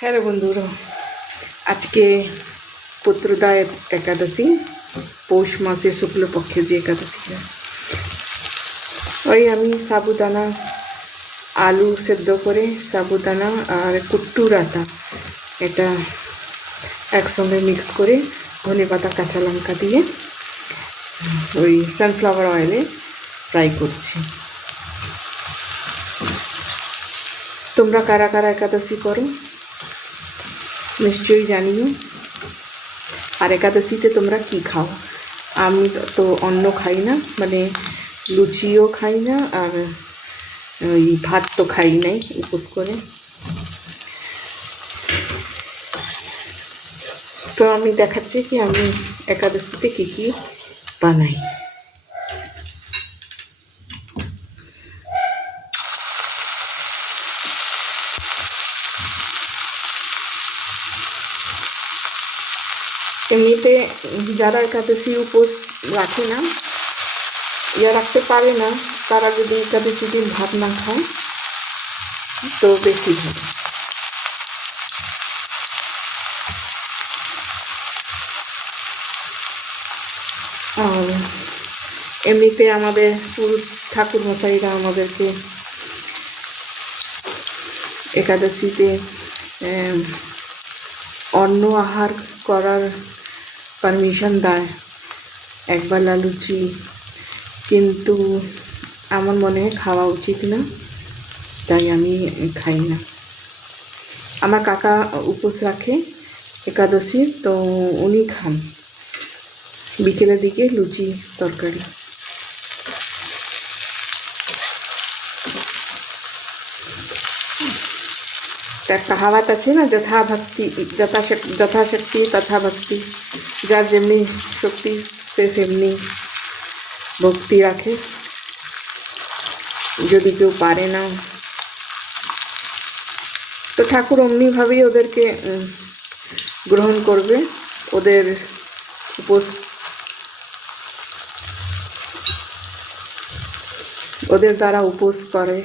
Hello বন্ধুরা, আজকে পুত্রদা একাদশী, পৌষ মাসের শুক্লপক্ষের যে একাদশী। ওই আমি সাবুদানা আলু সেদ্ধ করে সাবুদানা আর কুট্টুর আটা এটা একসঙ্গে মিক্স করে ধনে পাতা কাঁচা লঙ্কা দিয়ে ওই সানফ্লাওয়ার অয়েলে ফ্রাই করছি। তোমরা কারা কারা একাদশী করো নিশ্চয়ই জানিও। আর একাদশীতে তোমরা কি খাও? আমি তো অন্ন খাই না, মানে লুচিও খাই না, আর ওই ভাত তো খাই নাই উপোস করে। তো আমি দেখাচ্ছি কি আমি একাদশীতে কী কী বানাই। এমনিতে যারা একাদশী উপোস রাখে না, রাখতে পারে না, তারা যদি একাদশী দিন ভাত না খায় তো বেশি ভালো। আর এমনিতে আমাদের পুরো ঠাকুরমশাইরা আমাদেরকে একাদশীতে অন্ন আহার করার পারমিশন দেয়, একবেলা লুচি, কিন্তু আমার মনে হয় খাওয়া উচিত না, তাই আমি খাই না। আমার কাকা উপোস রাখে একাদশী, তো উনি খান বিকেলের দিকে লুচি তরকারি। তার কাহাওয়াত আছে না, যথাশক্তি তথা ভক্তি, যার যেমনি শক্তি সে সেমনি ভক্তি রাখে। যদি কেউ পারে না তো ঠাকুর অমনিভাবেই ওদেরকে গ্রহণ করবে। ওদের উপোস, ওদের দ্বারা উপোস করে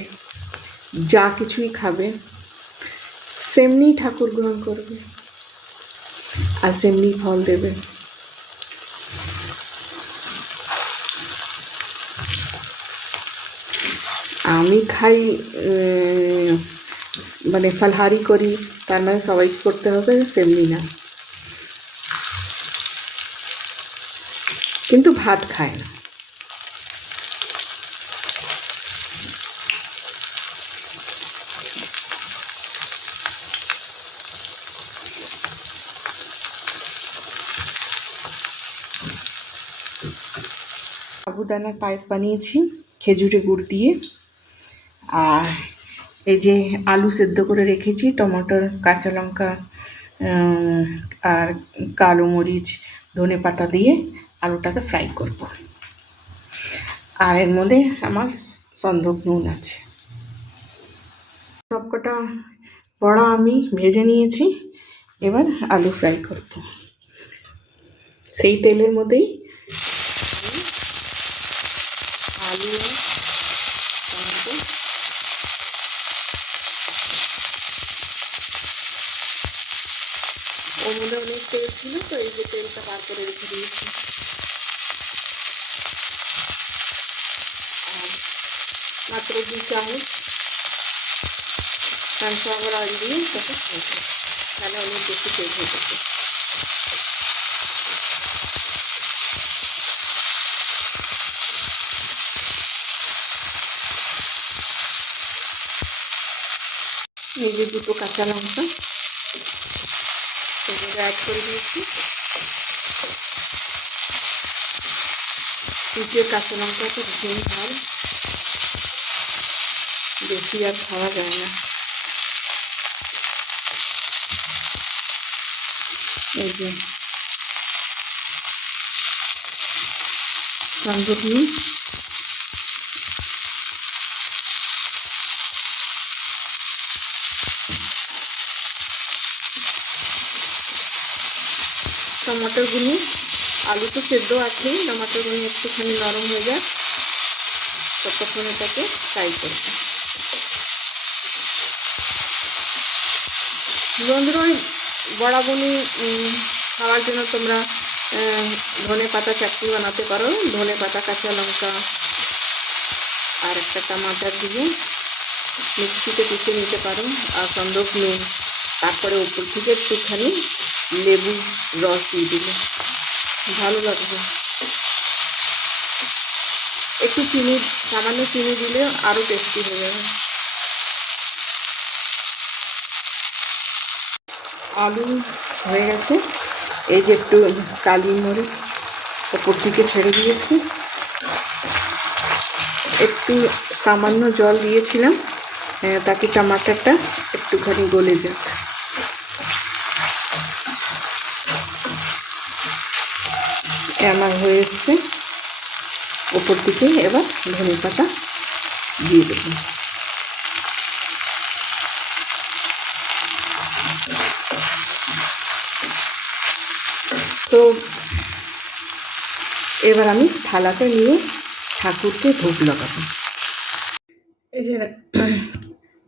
যা কিছুই খাবে সেমনি ঠাকুর গ্রহণ করবে আর সেমনি ফল দেবে। আমি খাই মানে ফলহারি করি, তার মানে সবাইকে করতে হবে সেমনি না, কিন্তু ভাত খায় না। সাবুদানার পায়েস বানিয়েছি খেজুরে গুড় দিয়ে, আর এই যে আলু সেদ্ধ করে রেখেছি, টমেটোর, কাঁচা লঙ্কা আর কালো মরিচ, ধনে পাতা দিয়ে আলুটাকে ফ্রাই করব। আর এর মধ্যে আমার সন্দক নুন আছে। সবকটা বড়া আমি ভেজে নিয়েছি, এবার আলু ফ্রাই করব। সেই তেলের মধ্যেই আলু, টমেটো, ওর মধ্যে অনেক তেল ছিল, তো এই যে তেলটা বার করে রেখে দিয়েছি। আর মাত্র 2 চামচ সানফ্লাওয়ার অয়েল দিয়ে তাকে ফ্রাই করব, তাহলে অনেক বেশি তেল হয়ে যাবে। এই যে 2টো কাঁচা লঙ্কা সেগুলো অ্যাড করে দিয়েছি। কুচিয়ে কাঁচা লঙ্কা তো ভীষণ ঝাল, বেশি আর খাওয়া যায় না। এই যে সন্দক নুন, টমাটোগুলো, আলু তো সেদ্ধ আছেই, টমাটোগুলো একটুখানি নরম হয়ে যায় ততক্ষণ এটাকে ফ্রাই করব। বন্ধুরা, ওই বড়াবনি খাওয়ার জন্য তোমরা ধনে পাতা চাটনি বানাতে পারো। ধনে পাতা, কাঁচা লঙ্কা আর একটা টমাটার দিয়ে মিক্সিতে পিষে নিতে পারো, আর সন্দক নুন, তারপরে উপর থেকে একটুখানি লেবু রস দিয়ে দিলে ভালো লাগবে। একটু চিনি, সামান্য চিনি দিলে আরও টেস্টি হয়ে যাবে। আলু হয়ে গেছে, এই যে একটু কালি মরিচ ওপর থেকে ছেড়ে দিয়েছি, একটু সামান্য জল দিয়েছিলাম তাকে টমাটারটা একটুখানি গলে যাক। আমার হয়ে এসছে, ওপর দিকে এবার ধনে পাতা দিয়ে দেব। তো এবার আমি থালাটা নিয়ে ঠাকুরকে ভোগ লাগাবো। এই যে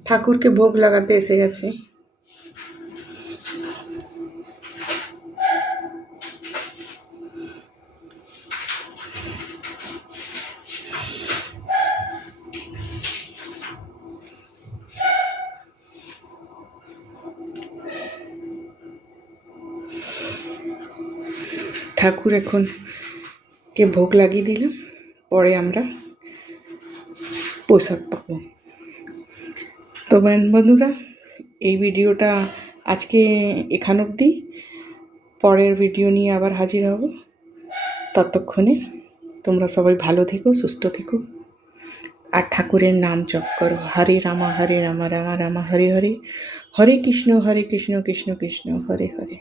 ঠাকুরকে ভোগ লাগাতে এসে গেছে। ঠাকুর এখন কে ভোগ লাগিয়ে দিলাম, পরে আমরা প্রসাদ পাবো। তো বন্ধুরা, এই ভিডিওটা আজকে এখান অবধি। পরের ভিডিও নিয়ে আবার হাজির হব। ততক্ষণে তোমরা সবাই ভালো থেকো, সুস্থ থেকো, আর ঠাকুরের নাম জপ করো। হরে রামা রামা রামা হরে হরে, হরে কৃষ্ণ কৃষ্ণ কৃষ্ণ হরে হরে।